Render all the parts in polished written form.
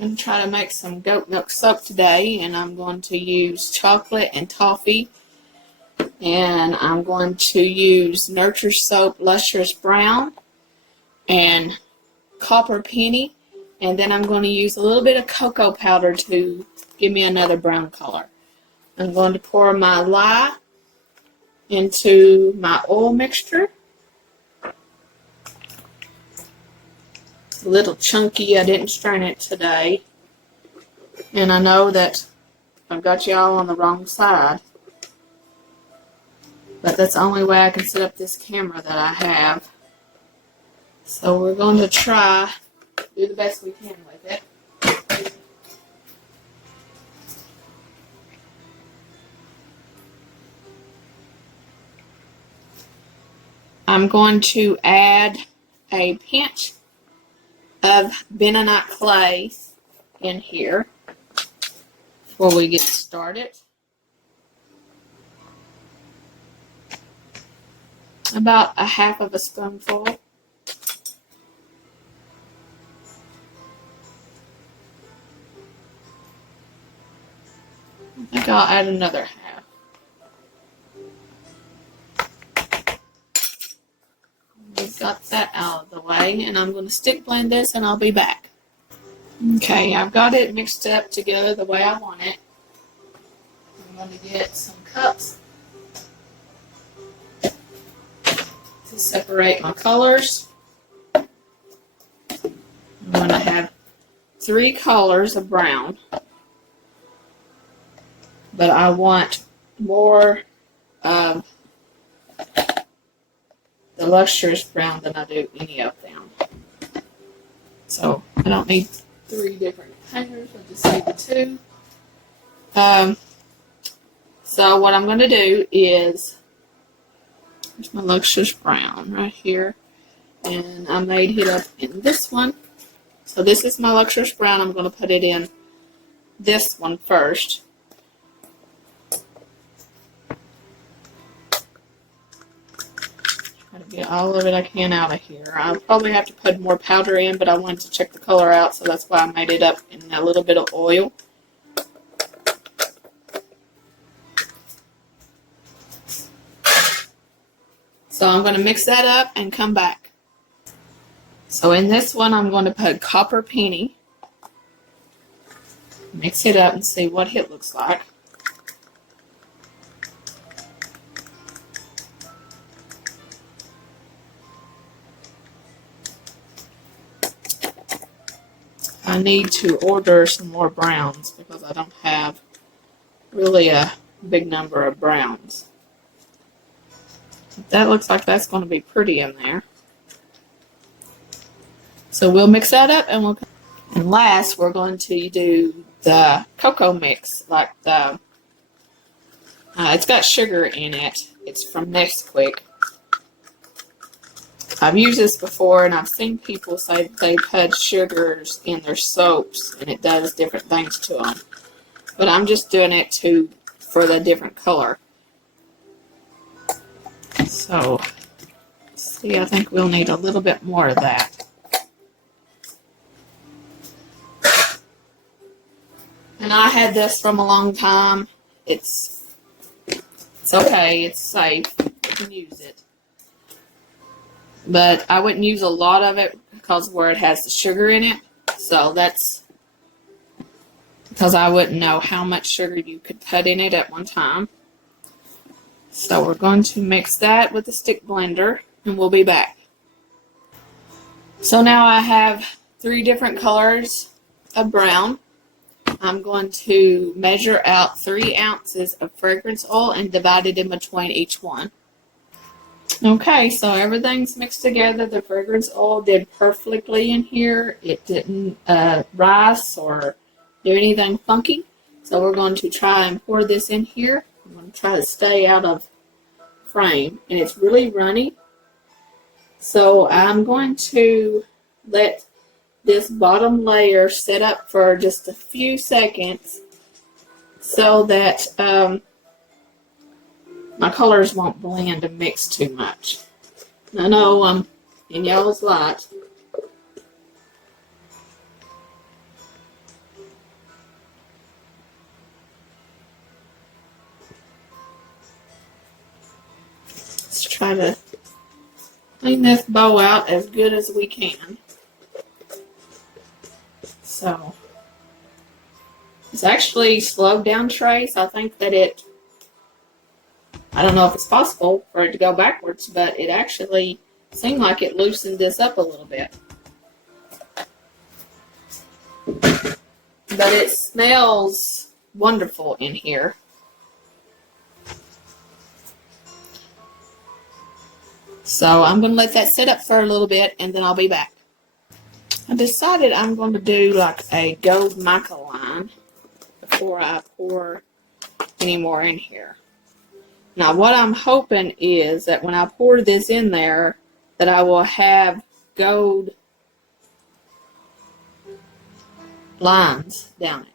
I'm going to try to make some goat milk soap today, and I'm going to use chocolate and toffee, and I'm going to use Nurture Soap Lustrous Brown and Copper Penny, and then I'm going to use a little bit of cocoa powder to give me another brown color. I'm going to pour my lye into my oil mixture. It's a little chunky. I didn't strain it today. And I know that I've got y'all on the wrong side. But that's the only way I can set up this camera that I have. So we're going to try to do the best we can with it. I'm going to add a pinch of bentonite clay in here before we get started. About a half of a spoonful. I think I'll add another half. We've got that out of the way, and I'm going to stick blend this, and I'll be back. Okay, I've got it mixed up together the way I want it. I'm going to get some cups to separate my colors. I'm going to have 3 colors of brown, but I want more of the lustrous brown than I do any of them. So I don't need 3 different containers. I'll just need the 2. So what I'm going to do is, here's my lustrous brown right here, and I made it up in this one. So this is my lustrous brown. I'm going to put it in this one first. Try to get all of it I can out of here. I'll probably have to put more powder in, but I wanted to check the color out, so that's why I made it up in a little bit of oil. So I'm going to mix that up and come back. So in this one, I'm going to put Copper Penny. Mix it up and see what it looks like. I need to order some more browns because I don't have really a big number of browns. That looks like that's going to be pretty in there. So we'll mix that up, and and last we're going to do the cocoa mix, like the it's got sugar in it. It's from Nesquik. I've used this before, and I've seen people say that they put sugars in their soaps and it does different things to them. But I'm just doing it for the different color. So, see, I think we'll need a little bit more of that. And I had this from a long time. It's okay. It's safe. You can use it. But I wouldn't use a lot of it because where it has the sugar in it. So that's because I wouldn't know how much sugar you could put in it at one time. So we're going to mix that with the stick blender, and we'll be back. So now I have 3 different colors of brown. I'm going to measure out 3 ounces of fragrance oil and divide it in between each one. Okay, so everything's mixed together. The fragrance oil did perfectly in here. It didn't rise or do anything funky. So we're going to try and pour this in here. I'm going to try to stay out of frame. And it's really runny. So I'm going to let this bottom layer set up for just a few seconds so that my colors won't blend and mix too much. I know I'm in y'all's light. try to clean this bow out as good as we can. So it's actually slowed down trace. I think that I don't know if it's possible for it to go backwards, but it actually seemed like it loosened this up a little bit. But it smells wonderful in here. So I'm going to let that sit up for a little bit and then I'll be back. I decided I'm going to do like a gold mica line before I pour any more in here. Now what I'm hoping is that when I pour this in there, that I will have gold lines down it.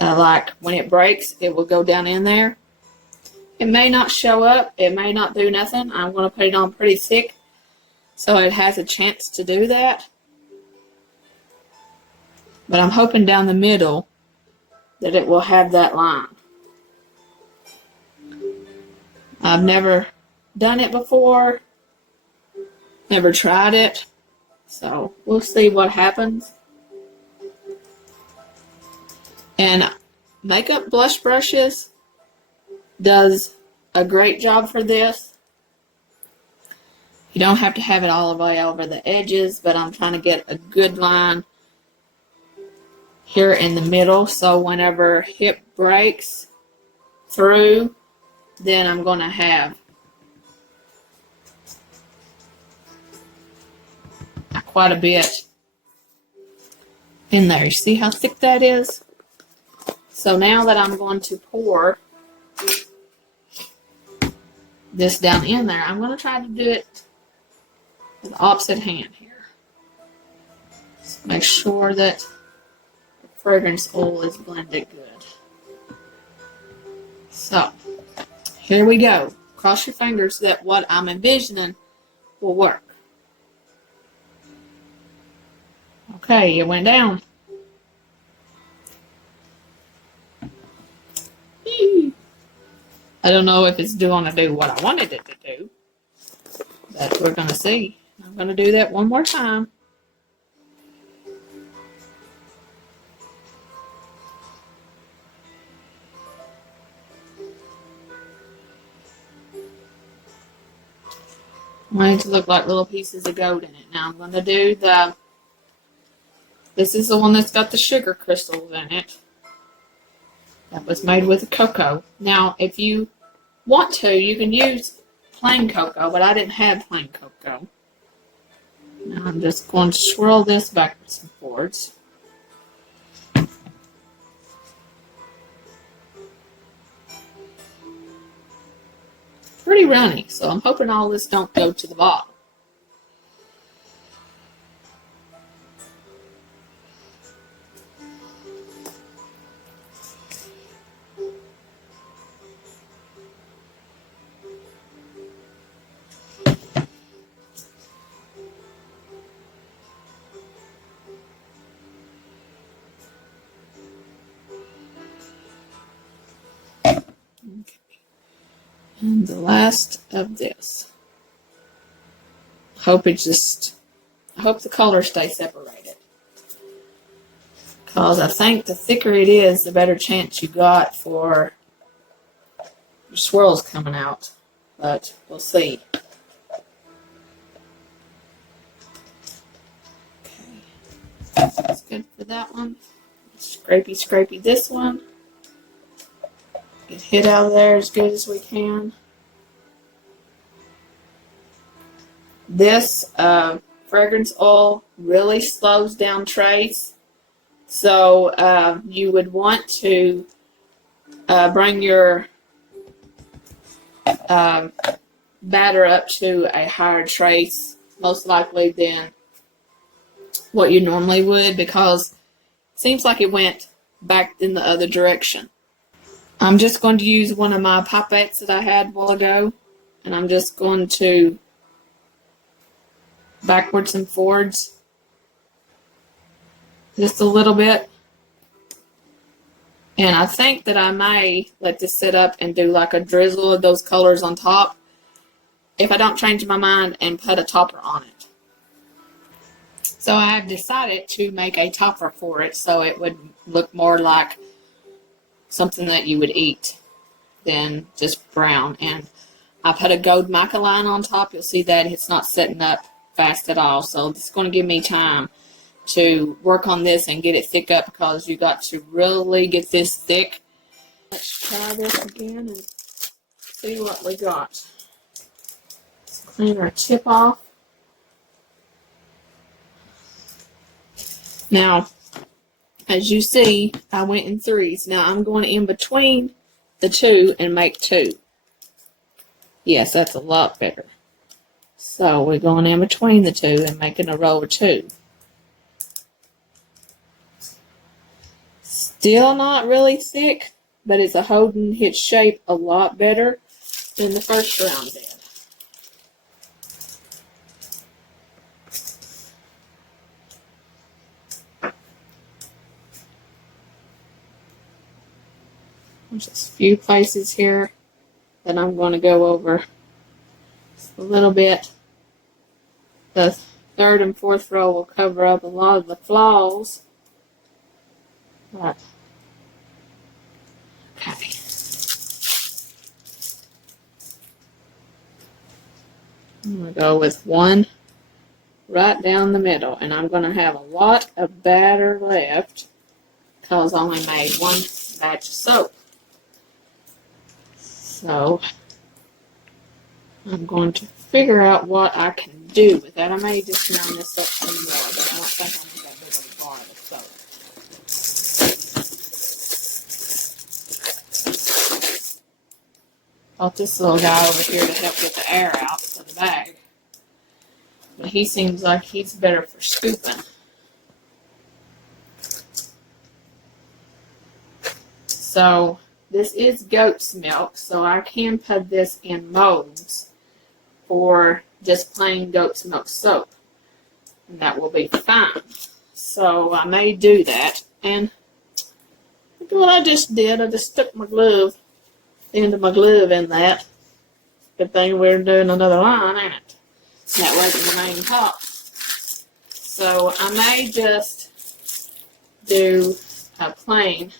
Like when it breaks, it will go down in there. It may not show up. It may not do nothing. I'm going to put it on pretty thick so it has a chance to do that. But I'm hoping down the middle that it will have that line. I've never done it before. Never tried it. So we'll see what happens. And makeup blush brushes does a great job for this. You don't have to have it all the way over the edges, but I'm trying to get a good line here in the middle, so whenever it breaks through, then I'm going to have quite a bit in there. You see how thick that is? So now that I'm going to pour this down in there, I'm going to try to do it with the opposite hand here. Just make sure that the fragrance oil is blended good. So, here we go. Cross your fingers that what I'm envisioning will work. Okay, it went down. I don't know if it's going to do what I wanted it to do, but we're going to see. I'm going to do that one more time. I want it to look like little pieces of gold in it. Now I'm going to do this is the one that's got the sugar crystals in it. That was made with cocoa. Now, if you want to, you can use plain cocoa, but I didn't have plain cocoa. Now I'm just going to swirl this backwards and forwards. Pretty runny, so I'm hoping all this don't go to the bottom. And the last of this. I hope the colors stay separated. Because I think the thicker it is, the better chance you got for your swirls coming out. But we'll see. Okay. That's good for that one. Scrapey this one. Get it out of there as good as we can. This fragrance oil really slows down trace, so you would want to bring your batter up to a higher trace, most likely than what you normally would, because it seems like it went back in the other direction. I'm just going to use one of my pipettes that I had a while ago, and I'm just going to backwards and forwards just a little bit. And I think that I may let this sit up and do like a drizzle of those colors on top if I don't change my mind and put a topper on it. So I have decided to make a topper for it so it would look more like something that you would eat than just brown. And I put a gold mica line on top. You'll see that it's not setting up fast at all. So it's going to give me time to work on this and get it thick up because you got to really get this thick. Let's try this again and see what we got. Let's clean our tip off. Now, as you see, I went in threes. Now I'm going in between the two and make two. Yes, that's a lot better. So we're going in between the two and making a row of two. Still not really thick, but it's holding its shape a lot better than the first round did. There's just a few places here that I'm going to go over just a little bit. The third and fourth row will cover up a lot of the flaws. But, okay. I'm going to go with one right down the middle, and I'm going to have a lot of batter left because I only made one batch of soap. So I'm going to figure out what I can do with that. I may just round this up some more, but I don't think I'm going to get rid of a bar of soap. Got this little guy over here to help get the air out of the bag. But he seems like he's better for scooping. So this is goat's milk, so I can put this in molds for just plain goat's milk soap. And that will be fine. So I may do that. And look at what I just did. I just stuck my glove, the end of my glove in that. Good thing we're doing another line, ain't it? That wasn't the main top. So I may just do a plain,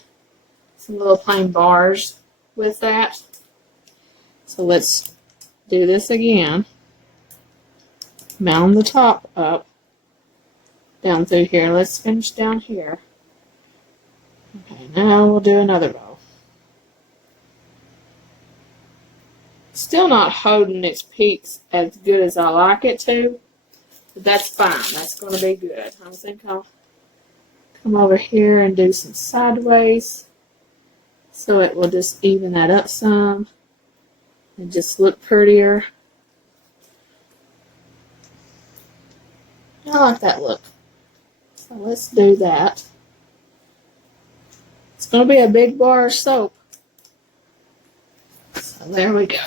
some little plain bars with that. So let's do this again. Mount the top up down through here. Let's finish down here. Okay, now we'll do another row. Still not holding its peaks as good as I like it to, but that's fine. That's going to be good. I think I'll come over here and do some sideways so it will just even that up some and just look prettier. I like that look. So let's do that. It's going to be a big bar of soap. So there we go.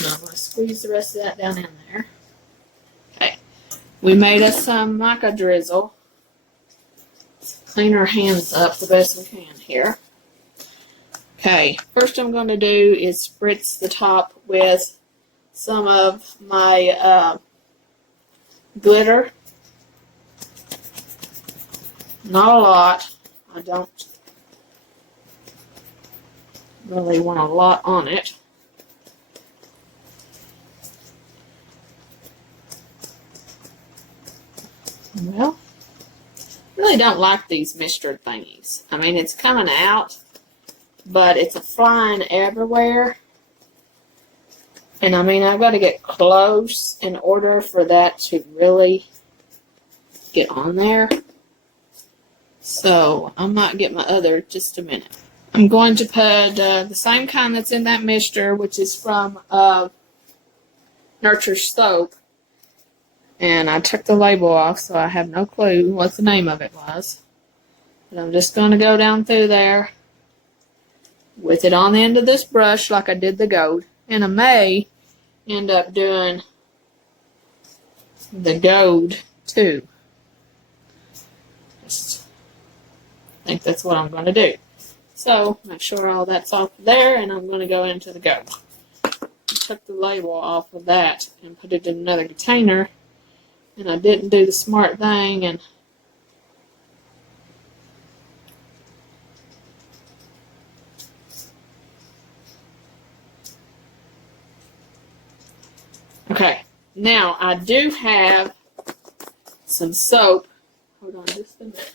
Now I'm going to squeeze the rest of that down in there. Okay. We made us some mica drizzle. Let's clean our hands up the best we can here. Okay. First I'm going to do is spritz the top with some of my glitter. Not a lot. I don't really want a lot on it. Well, really don't like these mixture thingies. I mean, it's coming out, but it's flying everywhere. And I mean, I've got to get close in order for that to really get on there. So I might get my other just a minute. I'm going to put the same kind that's in that mixture, which is from Nurture Soap. And I took the label off, so I have no clue what the name of it was. But I'm just going to go down through there with it on the end of this brush like I did the gold. And I may end up doing the gold too. Just think that's what I'm going to do. So, make sure all that's off there, and I'm going to go into the goat. Took the label off of that and put it in another container, and I didn't do the smart thing, and okay, now I do have some soap. Hold on just a minute.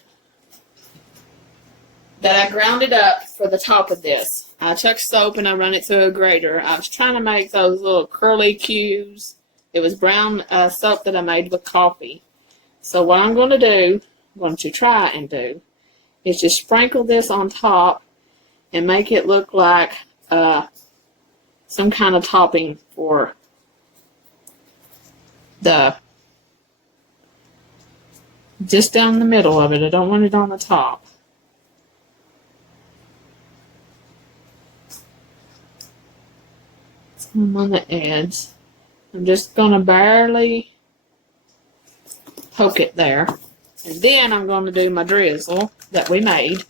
That I grounded up for the top of this. I took soap and I run it through a grater. I was trying to make those little curly cues. It was brown soap that I made with coffee. So what I'm going to do, I'm going to try and do, is just sprinkle this on top and make it look like some kind of topping for the, just down the middle of it. I don't want it on the top. Some on the edge. I'm just going to barely poke it there. And then I'm going to do my drizzle that we made.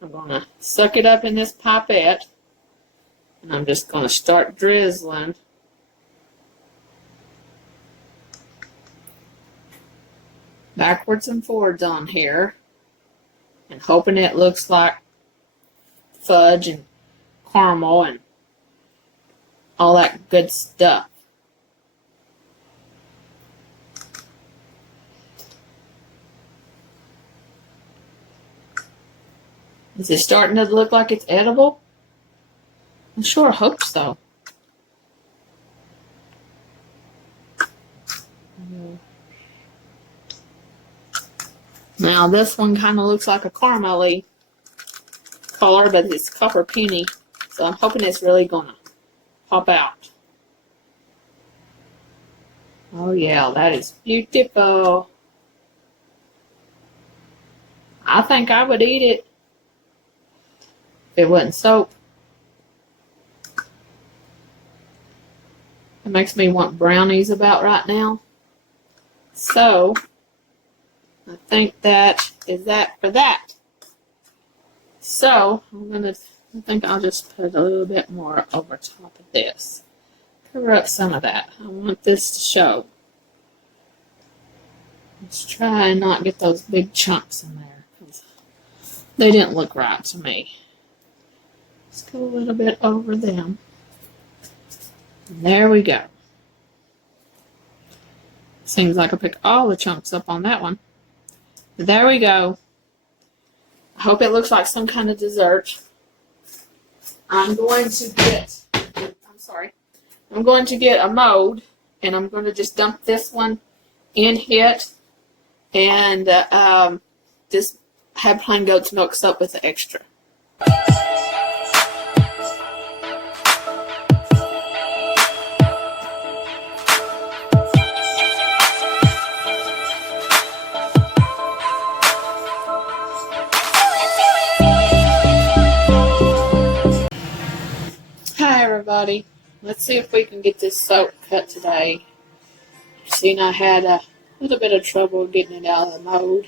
I'm going to suck it up in this pipette. And I'm just going to start drizzling. Backwards and forwards on here. And hoping it looks like fudge and caramel and all that good stuff. Is it starting to look like it's edible? I sure hope so. Now this one kind of looks like a caramelly color, but it's copper penny, so I'm hoping it's really gonna pop out. Oh yeah, that is beautiful. I think I would eat it if it wasn't soap. It makes me want brownies about right now. So, I think that is that for that. So, I think I'll just put a little bit more over top of this. Cover up some of that. I want this to show. Let's try and not get those big chunks in there, because they didn't look right to me. Let's go a little bit over them. And there we go. Seems like I picked all the chunks up on that one. But there we go. I hope it looks like some kind of dessert. I'm going to get a mold, and I'm going to just dump this one in it, and just have plain goat's milk soap with the extra. Hi everybody. Let's see if we can get this soap cut today. Seen I had a little bit of trouble getting it out of the mold.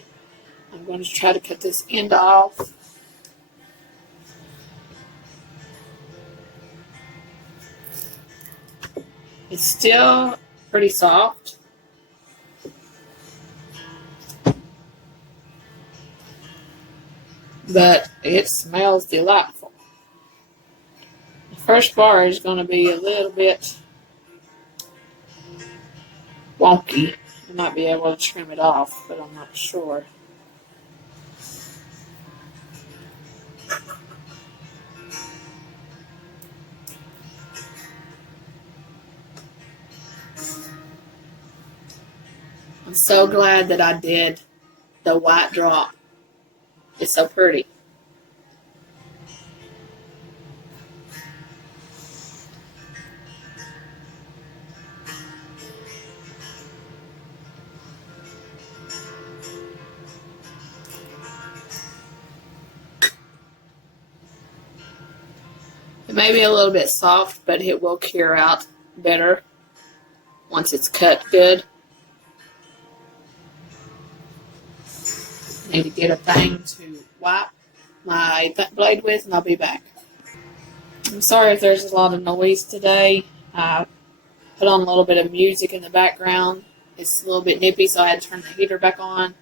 I'm going to try to cut this end off. It's still pretty soft. But it smells delightful. The first bar is going to be a little bit wonky. I might be able to trim it off, but I'm not sure. I'm so glad that I did the white drop. It's so pretty. It may be a little bit soft, but it will cure out better once it's cut good. Need to get a thing to wipe my blade with, and I'll be back. I'm sorry if there's a lot of noise today. I put on a little bit of music in the background. It's a little bit nippy, so I had to turn the heater back on.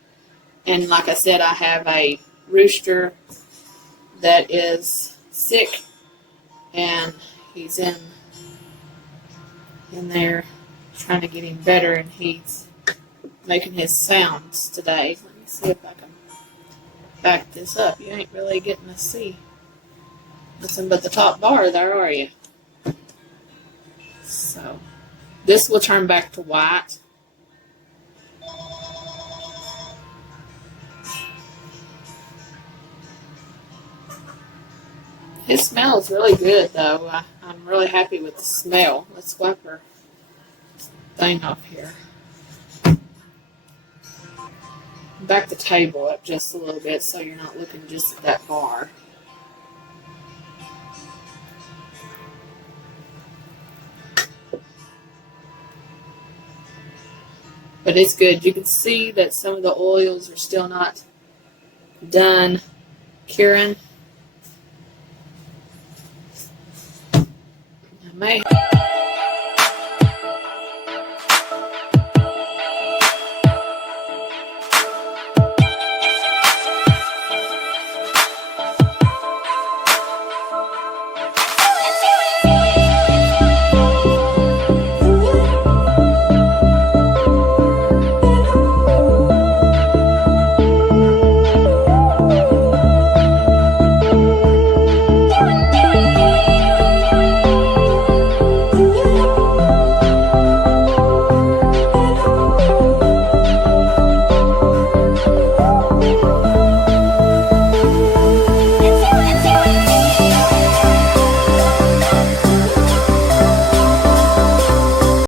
And like I said, I have a rooster that is sick, and he's in there trying to get him better, and he's making his sounds today. Let me see if I can back this up. You ain't really getting to see nothing but the top bar there, are you? So this will turn back to white. His smell is really good, though. I'm really happy with the smell. Let's wipe her thing off here. Back the table up just a little bit so you're not looking just at that bar. But it's good. You can see that some of the oils are still not done curing. I may